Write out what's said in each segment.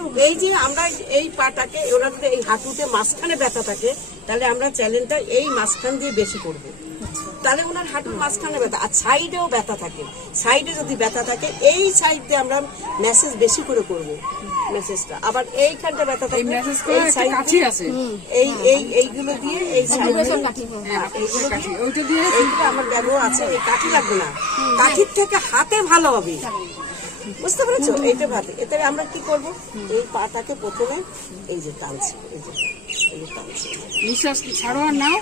কিন্তু এই যে আমরা এই পাটাকে ওরা যদি এই হাঁটুতে মাঝখানে ব্যথা থাকে তাহলে আমরা চ্যালেঞ্জটা এই মাঝখান দিয়ে বেশি করব। তাহলে ওনার হাঁটুর মাঝখানে ব্যথা, আর সাইডেও ব্যথা থাকে, সাইডে যদি ব্যথা থাকে এই সাইড দিয়ে আমরা ম্যাসেজ বেশি করে করব মেসেজটা। আবার এইখানটা ব্যথা থাকে এই সাইড আছে, এই এই এইগুলো দিয়ে এই সাইড এইগুলো দিয়ে এইটা আমার ব্যবহার আছে। এই কাঠি লাগবে না, কাঠির থেকে হাতে ভালো হবে, বুঝতে পেরেছো? এইটা ভাতে এতে আমরা কি করব, এই পাটাকে প্রথমে এই যে টানছি, এই যে টানছি, নিঃশ্বাস ছাড়ো আর নাও।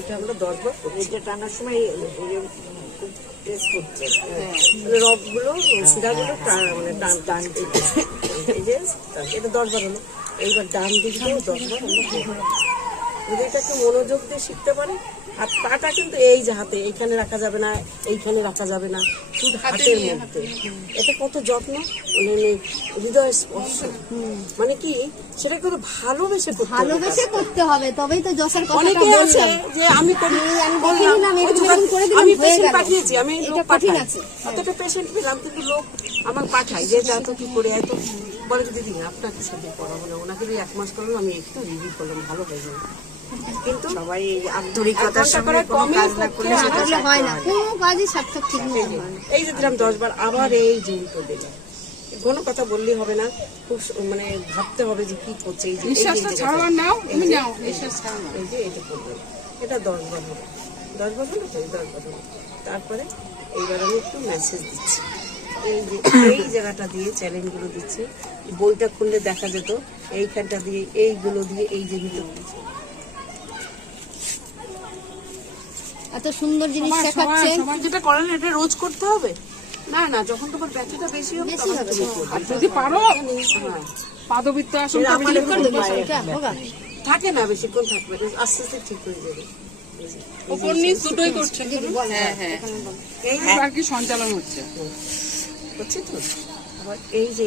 এটা আমরা 10 বার এটা টানার সময় প্রেস করতে রবগুলো শিরাগুলো মানে টান টান এই যে এটা 10 বার হলো। এইবার ডান দিকেও 10 বার আমরা করব। যদি এটা একটু মনোযোগ দিয়ে শিখতে পারে। আর পাটা কিন্তু এই যে হাতে এইখানে রাখা যাবে না, এইখানে রাখা যাবে না, শুধু হাতের মধ্যে। এতে কত যত্ন, মানে হৃদয় স্পর্শ, মানে কি সেটা কিন্তু ভালোবেসে করতে হবে, তবেই তো যশোর কথা অনেকে আছে যে আমি পেশেন্ট পাঠিয়েছি, আমি লোক পাঠাই, অতটা পেশেন্ট পেলাম কিন্তু লোক আমার পাঠাই যে যা তো কি করে এত বলে যে দিদি আপনাকে সাথে করাবো না, ওনাকে 1 মাস করলাম, আমি একটু রিভিউ করলাম, ভালো হয়ে যাবে। কিন্তু সবাই আন্তরিকতার সঙ্গে কোনো কাজ না করলে সেটা হয় না, কোনো কাজই সার্থক ঠিক না। এই যে দিলাম 10 বার, আবার এই যে উল্টো দিলাম, কোনো কথা বললেই হবে না, খুব মানে ভাবতে হবে যে কি করছে। এই যে নিঃশ্বাসটা ছাড়ো আর নাও, তুমি নাও, নিঃশ্বাস ছাড়ো না। এই যে এটা করবে, এটা 10 বার হবে, 10 বার হলো তো, 10 বার হলো। তারপরে এইবার আমি একটু মেসেজ দিচ্ছি, এই যে এই জায়গাটা দিয়ে চ্যালেঞ্জগুলো দিচ্ছি। বইটা খুললে দেখা যেত এইখানটা দিয়ে এইগুলো দিয়ে এই যে ভিতর দিচ্ছি। এত সুন্দর জিনিস শেখাচ্ছে। যেটা করেন এটা রোজ করতে হবে না, না যখন তোমার ব্যথাটা বেশি হবে আর যদি পারো পাদবৃত্ত আসন থাকে না, বেশিক্ষণ থাকবে, আস্তে আস্তে ঠিক হয়ে যাবে। উপর নিচ দুটোই করছেন, হ্যাঁ হ্যাঁ, এই আর কি সঞ্চালন হচ্ছে তো। আবার এই যে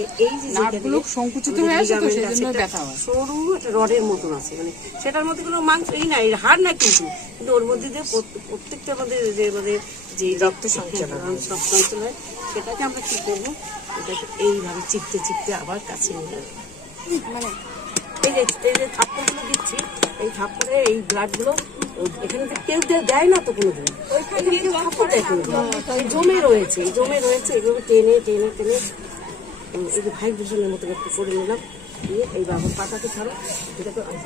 নার্ভগুলো সংকুচিত হয়ে আসে তো সেজন্য ব্যথা হয়। সরু একটা রডের মতন আছে, মানে সেটার মধ্যে কোনো মাংস এই না, হাড় না, কিন্তু ওর মধ্যে দিয়ে প্রত্যেকটা আমাদের যে রক্ত সঞ্চালন হয় সেটাকে আমরা কি করবো, এটাকে এইভাবে চিপতে চিপতে আবার কাছে নিয়ে যাবো। মানে এই যে থাপ্পড়গুলো দিচ্ছি, এই থাপ্পড়ে এই ব্লাডগুলো এখানে কেউ দেয় না তো কোনোদিন, জমে রয়েছে, এগুলো টেনে টেনে টেনে এই যে ভাইব্রেশনের মতো একটু করে নিলাম, নিয়ে এই বাবার পাটাকে ছাড়ো, এটাকে 1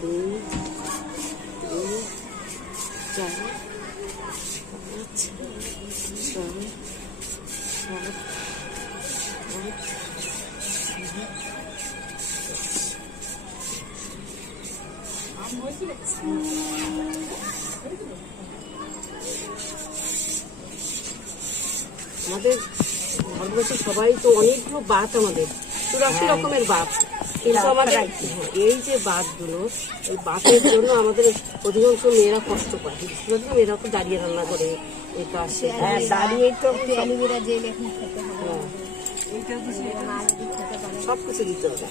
2 3 4 5 6 7 আমাদের ভারতবর্ষে সবাই তো অনেকগুলো বাত, আমাদের 84 রকমের বাত, কিন্তু আমাদের এই যে বাতগুলো, এই বাতের জন্য আমাদের অধিকাংশ মেয়েরা কষ্ট পায়। মেয়েরা তো দাঁড়িয়ে রান্না করে, এটা আসে দাঁড়িয়ে তো সবকিছু দিতে হবে।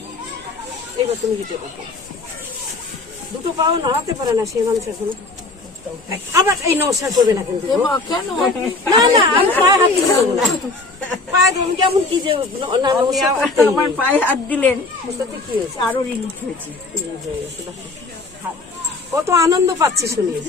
এইবার তুমি দিতে পারো, দুটো পাও নাড়াতে পারে না সে মানুষ এখনো, আবার এই নমস্কার করবে না কিন্তু, কেন না না আমি পায়ে হাত দিলাম না, পায়ে ধরুন কেমন কি যে আমার পায়ে হাত দিলেন, কি হয়েছে আরো রিলিফ হয়েছে, কত আনন্দ পাচ্ছি শুনিয়ে।